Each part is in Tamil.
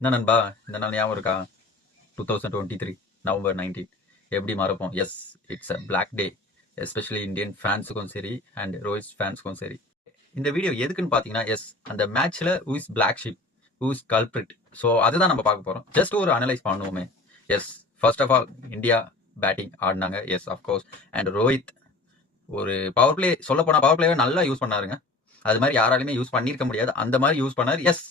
என்ன நண்பா, இந்த நாள் ஞாபகம் இருக்கா? 2023 நவம்பர் 19 எப்படி மறப்போம்? Yes, it's a black day. Especially Indian ஃபேன்ஸுக்கும் சரி அண்ட் ரோஹித் ஃபேன்ஸுக்கும் சரி. இந்த வீடியோ எதுக்குன்னு பார்த்தீங்கன்னா, எஸ் அந்த மேட்ச்ல who is black sheep, who is culprit. So அதுதான் நம்ம பார்க்க போறோம். ஜஸ்ட் ஒரு அனலைஸ் பண்ணுவோமே. Yes, first of all India batting ஆடினாங்க. Yes, of course. அண்ட் ரோஹித் ஒரு பவர் பிளே, சொல்ல போனா பவர் பிளேவே நல்லா யூஸ் பண்ணாருங்க. அது மாதிரி யாராலுமே யூஸ் பண்ணியிருக்க முடியாது. அந்த மாதிரி யூஸ் பண்ணாரு. எஸ்,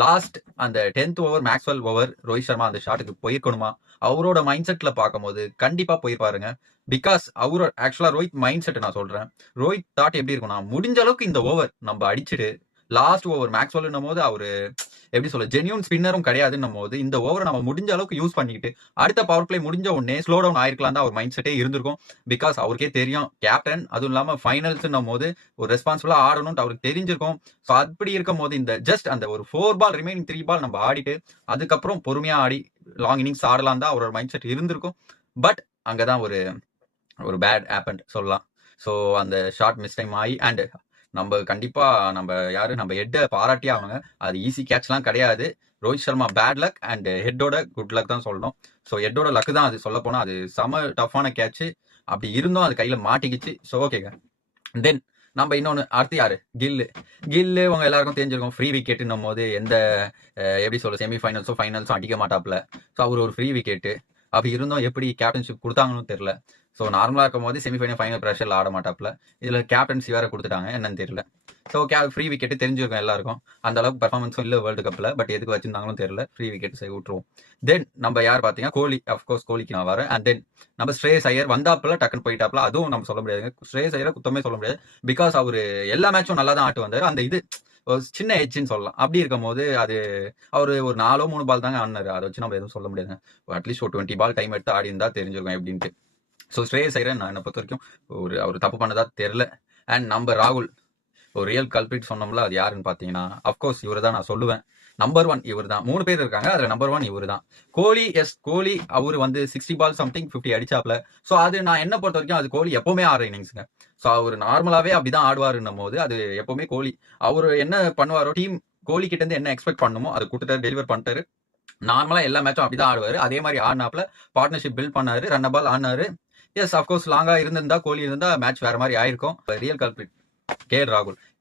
லாஸ்ட் அந்த 10th over Maxwell over Rohit Sharma அந்த ஷாட்டுக்கு போயிருக்கணுமா? அவரோட மைண்ட் செட்ல பார்க்கும்போது கண்டிப்பா போயிருப்பாருங்க. பிகாஸ் அவரோட ஆக்சுவலா ரோஹித் மைண்ட் செட் நான் சொல்றேன். ரோஹித் தாட் எப்படி இருக்கும்னா, முடிஞ்ச அளவுக்கு இந்த ஓவர் நம்ம அடிச்சுட்டு லாஸ்ட் ஓவர் மேக்ஸ்வெல்னும் போது அவரு எப்படி சொல்ல ஜென்யூன் ஸ்பின்னரும் கிடையாதுன்னும் போது இந்த ஓவரை நம்ம முடிஞ்ச அளவுக்கு யூஸ் பண்ணிக்கிட்டு அடுத்த பவர் பிளே முடிஞ்ச உடனே ஸ்லோ டவுன் ஆயிருக்கலாம் தான் அவர் மைண்ட் செட்டே இருந்திருக்கும். பிகாஸ் அவருக்கே தெரியும் கேப்டன், அதுவும் இல்லாம ஃபைனல்ஸ்னும் போது ஒரு ரெஸ்பான்சிபிளா ஆடணும்னு அவருக்கு தெரிஞ்சிருக்கும். ஸோ அப்படி இருக்கும் போது இந்த ஜஸ்ட் அந்த ஒரு 4 பால் ரிமைனிங் 3 பால் நம்ம ஆடிட்டு அதுக்கப்புறம் பொறுமையா ஆடி லாங் இன்னிங்ஸ் ஆடலாம் தான் அவரோட மைண்ட் செட் இருந்திருக்கும். பட் அங்கதான் ஒரு ஒரு பேட் ஆப்பன் சொல்லலாம். ஸோ அந்த ஷார்ட் மிஸ் டைம் ஆகி அண்ட் நம்ம கண்டிப்பா நம்ம ஹெட்டை பாராட்டி ஆகணுங்க. அது ஈஸி கேட்ச்லாம் கிடையாது. Rohit Sharma bad luck and ஹெட்டோட குட் லக் தான் சொல்லணும். ஸோ ஹெட்டோட லக் தான் அது, சொல்ல போனா அது செம டஃப்பான கேட்ச். அப்படி இருந்தும் அது கையில மாட்டிக்கிச்சு. ஸோ ஓகேங்க. தென் நம்ம இன்னொன்று அடுத்து யாரு, கில்லு உங்க எல்லாருக்கும் தெரிஞ்சிருக்கும். ஃப்ரீ விக்கெட்டுன்னும் போது எந்த எப்படி சொல்ல செமிஃபைனல்ஸோ ஃபைனல்ஸோ அடிக்க மாட்டாப்ல. ஸோ அவர் ஒரு ஃப்ரீ விக்கெட்டு. அப்படி இருந்தும் எப்படி கேப்டன்ஷிப் கொடுத்தாங்கன்னு தெரியல. ஸோ நார்மலாக இருக்கும் போது செமிஃபைனல் ஃபைனல் ப்ரெஷரில் ஆட மாட்டாப்ல. இதில் கேப்டன்சி வேற கொடுத்துட்டாங்க, என்னன்னு தெரியல. ஸோ ஃப்ரீ விக்கெட்டு தெரிஞ்சிருக்கும் எல்லாருக்கும். அந்த அளவுக்கு பெர்ஃபார்மன்ஸும் இல்லை வேர்ல்டு கப்பில். பட் எதுக்கு வச்சிருந்தாங்களும் தெரியல. ஃப்ரீ விக்கெட் சரி விட்டுருவோம். தென் நம்ம யார் பார்த்தீங்கன்னா கோலி. அஃப்கோர்ஸ் கோலிக்கு நான் வரேன். அண்ட் தென் நம்ம ஸ்ரேயஸ் ஐயர் வந்தாப்புல டக்குன்னு போயிட்டாப்ல. அதுவும் நம்ம சொல்ல முடியாதுங்க. ஸ்ரேயஸ் ஐயரை குத்தமே சொல்ல முடியாது. பிகாஸ் அவர் எல்லா மேட்சும் நல்லா தான் ஆட்டு வந்தார். அந்த இது ஒரு சின்ன எட்ஜ்னு சொல்லலாம். அப்படி இருக்கும் போது அது அவர் ஒரு 4 3 பால் தாங்க ஆடினாரு. அதை வச்சு நம்ம எதுவும் சொல்ல முடியாதுங்க. அட்லீஸ்ட் ஒரு 20 பால் டைம் எடுத்து ஆடி இருந்தா தெரிஞ்சிருக்கும் எப்படின்ட்டு. ஸோ ஸ்ரேயஸ் ஐயர் நான் என்னை பொறுத்த வரைக்கும் அவர் தப்பு பண்ணதா தெரியல. அண்ட் நம்ம ராகுல் ஒரு ரியல் கல்பிரிட் சொன்னோம்ல, அது யாருன்னு பார்த்தீங்கன்னா அஃப்கோர்ஸ் இவர் தான் நான் சொல்லுவேன். நம்பர் 1 இவர் தான். 3 பேர் இருக்காங்க, அதுல நம்பர் 1 இவர் தான். கோலி. எஸ், கோலி அவரு வந்து 60 பால் சம்திங் 50 அடிச்சாப்ல. ஸோ அது நான் என்ன பொறுத்த வரைக்கும் அது கோலி எப்பவுமே ஆடுற இன்னிங்ஸுங்க. ஸோ அவர் நார்மலாவே அப்படிதான் ஆடுவாருன்னும் போது அது எப்பவுமே கோலி அவரு என்ன பண்ணுவாரோ, டீம் கோலி கிட்ட இருந்து என்ன எக்ஸ்பெக்ட் பண்ணுமோ அது கொடுத்துட்டாரு, டெலிவர் பண்ணிட்டாரு. நார்மலா எல்லா மேட்சும் அப்படிதான் ஆடுவாரு. அதே மாதிரி ஆடினாப்ல பார்ட்னர்ஷிப் பில்ட் பண்ணாரு, ரன் பால் ஆடினாரு. எஸ், அஃப்கோர்ஸ் லாங்கா இருந்திருந்தா கோலி இருந்தா மேட்ச் வேற மாதிரி ஆயிருக்கும். ரியல் கல்பிரிட்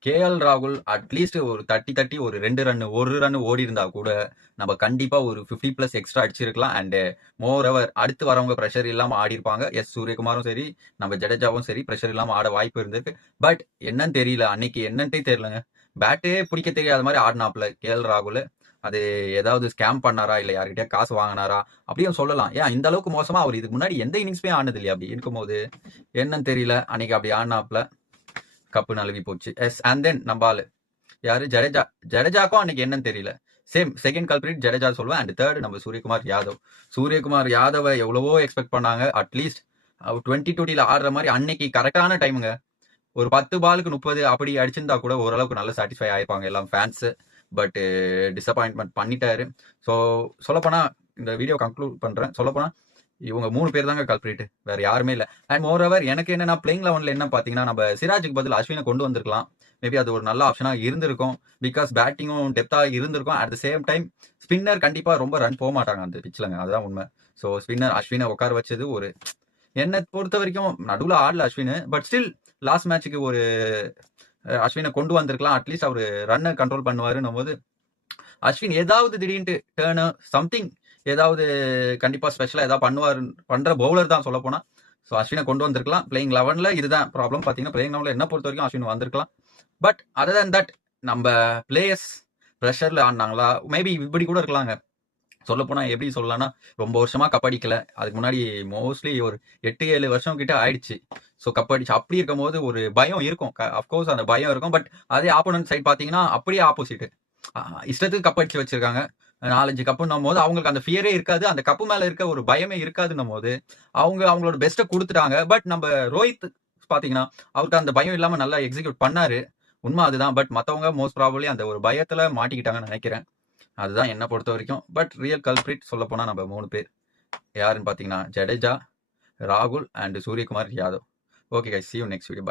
கேஎல் ராகுல் அட்லீஸ்ட் ஒரு தட்டி ஒரு 2 ரன் 1 ரன் ஓடி இருந்தா கூட நம்ம கண்டிப்பா ஒரு 50+ எக்ஸ்ட்ரா அடிச்சிருக்கலாம். அண்ட் மோர் ஓவர் அடுத்து வரவங்க ப்ரெஷர் இல்லாம ஆடி இருப்பாங்க. எஸ், சூரியகுமாரும் சரி நம்ம ஜடேஜாவும் சரி ப்ரெஷர் இல்லாம ஆட வாய்ப்பு இருந்திருக்கு. பட் என்னன்னு தெரியல, அன்னைக்கு என்னன்ட்டே தெரியலங்க. பேட்டே பிடிக்க தெரியாத மாதிரி ஆடினாப்ல கேஎல் ராகுல். அது ஏதாவது ஸ்கேம் பண்ணாரா இல்ல யார்கிட்டயா காசு வாங்கினாரா அப்படியும் சொல்லலாம். ஏன் இந்த அளவுக்கு மோசமா அவர் இதுக்கு முன்னாடி எந்த இன்னிங்ஸுமே ஆனது இல்லையா? அப்படி இருக்கும்போது என்னன்னு தெரியல, அன்னைக்கு அப்படி ஆடினாப்ல கப்பு நழுவி போச்சு. எஸ், அண்ட் தென் நம்ம ஆளு யாரு, ஜடேஜாக்கும் அன்னைக்கு என்னன்னு தெரியல. சேம் செகண்ட் கல்பிரிட் ஜடேஜா சொல்லுவேன். அண்ட் தேர்ட் நம்ம சூரியகுமார் யாதவை எவ்வளவோ எக்ஸ்பெக்ட் பண்ணாங்க. அட்லீஸ்ட் அவர் 2020 ஆடுற மாதிரி அன்னைக்கு கரெக்டான டைமுங்க. ஒரு 10 பாலுக்கு 30 அப்படி அடிச்சிருந்தா கூட ஓரளவுக்கு நல்ல சாட்டிஸ்ஃபை ஆயிருப்பாங்க எல்லாம் ஃபேன்ஸ். பட் டிசப்பாயின்மெண்ட் பண்ணிட்டாரு. ஸோ சொல்லப்போனா இந்த வீடியோ கன்க்ளூட் பண்றேன். சொல்லப்போனா இவங்க 3 பேர் தாங்க கல்பிரிட், வேற யாருமே இல்ல. அண்ட் மோர் ஓவர் எனக்கு என்னன்னா பிளேயிங் 11ல என்ன பாத்தீங்கன்னா நம்ம சிராஜுக்கு பதில் அஸ்வினை கொண்டு வந்திருக்கலாம். மேபி அது ஒரு நல்ல ஆப்ஷனா இருந்திருக்கும். பிகாஸ் பேட்டிங்கும் டெப்தா இருந்திருக்கும். At the same time spinner கண்டிப்பா ரொம்ப ரன் போக மாட்டாங்க அந்த பிச்சிலங்க, அதுதான் உண்மை. ஸோ ஸ்பின்னர் அஸ்வினை உட்கார வச்சது ஒரு என்னை பொறுத்த வரைக்கும் நடுவில் ஆடல அஸ்வின். பட் ஸ்டில் லாஸ்ட் மேட்சுக்கு ஒரு அஸ்வினை கொண்டு வந்திருக்கலாம். அட்லீஸ்ட் அவர் ரன்னை கண்ட்ரோல் பண்ணுவாருன்னும் போது அஸ்வின் ஏதாவது திடீர்னு டேர்னு சம்திங் ஏதாவது கண்டிப்பா ஸ்பெஷலா ஏதாவது பண்ற பவுலர் தான் சொல்ல போனா. ஸோ அஸ்வினை கொண்டு வந்திருக்கலாம். பிளேயிங் 11ல இதுதான் ப்ராப்ளம். பார்த்தீங்கன்னா பிளேயிங் 11ல என்ன பொறுத்த வரைக்கும் அஸ்வின் வந்திருக்கலாம். பட் அதர் தேன் தட் நம்ம பிளேயர்ஸ் ப்ரெஷர்ல ஆடினாங்களா, மேபி இப்படி கூட இருக்கலாங்க. சொல்ல போனா எப்படி சொல்லலாம்னா, ரொம்ப வருஷமா கப்படிக்கல. அதுக்கு முன்னாடி மோஸ்ட்லி ஒரு 8-7 வருஷம் கிட்ட ஆயிடுச்சு. ஸோ கப்படிச்சு அப்படி இருக்கும் போது ஒரு பயம் இருக்கும். அஃப்கோர்ஸ் அந்த பயம் இருக்கும். பட் அதே ஆப்போனன்ட் சைட் பார்த்தீங்கன்னா அப்படியே ஆப்போசிட். இஷ்டத்துக்கு கப்படிச்சு வச்சிருக்காங்க. 4-5 கப்புன்னும் போது அவங்களுக்கு அந்த ஃபியரே இருக்காது. அந்த கப்பு மேல இருக்க ஒரு பயமே இருக்காதுன்னும் போது அவங்களோட பெஸ்ட்டை கொடுத்துட்டாங்க. பட் நம்ம ரோஹித் பார்த்தீங்கன்னா அவருக்கு அந்த பயம் இல்லாம நல்லா எக்ஸிக்யூட் பண்ணாரு. உண்மை அதுதான். பட் மற்றவங்க மோஸ்ட் ப்ராபபிலி அந்த ஒரு பயத்துல மாட்டிக்கிட்டாங்கன்னு நினைக்கிறேன். அதுதான் என்ன பொறுத்த வரைக்கும். பட் ரியல் கல்பிரிட் சொல்ல போனா நம்ம 3 பேர் யாருன்னு பார்த்தீங்கன்னா ஜடேஜா, ராகுல் and Suryakumar Yadav. Okay guys, see you next video. Bye.